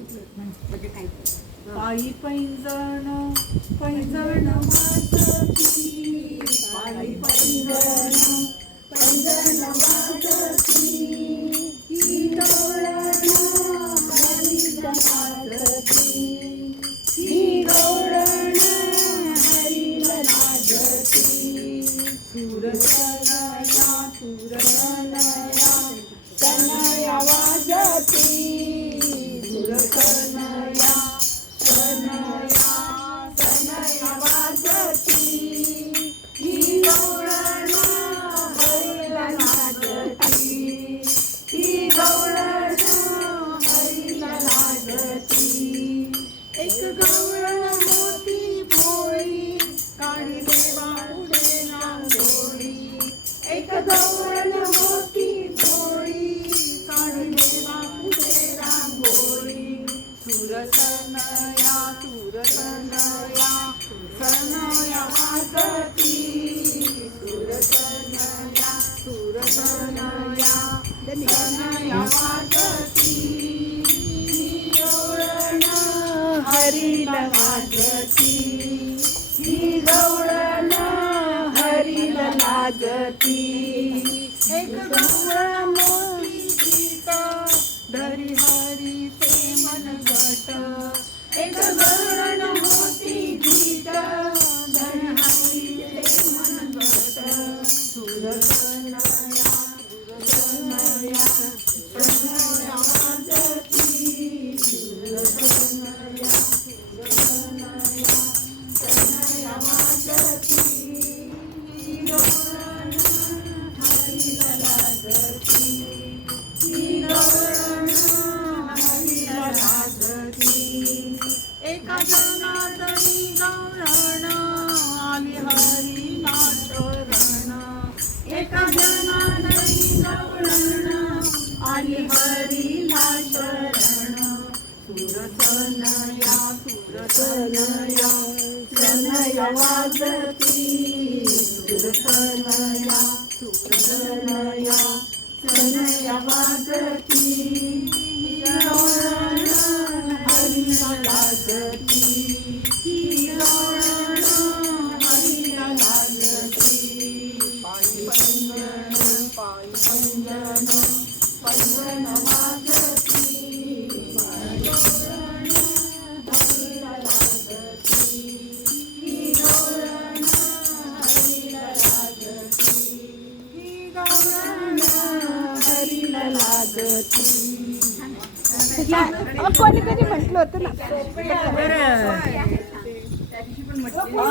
म्हणजे काय पायी पैंजण पैंजण वाजती पायी पैंजण पैंजण वाजती ही गवळण हरीला लाजती ही गवळण हरीला लाजती सुरसनया सुरसनया सुरसनया वाजती सुरसनया सुरसनया सनया वाजती गवळण हरीला वाजती ही गवळण हरीला लाजती एक गवळ एका जनातरी गौरण आली हरी. सुरसनया सनया वाजती सुरसनया सुरसनया वाजती. हरीला लाजती कोणी कधी म्हटलं होतं ना?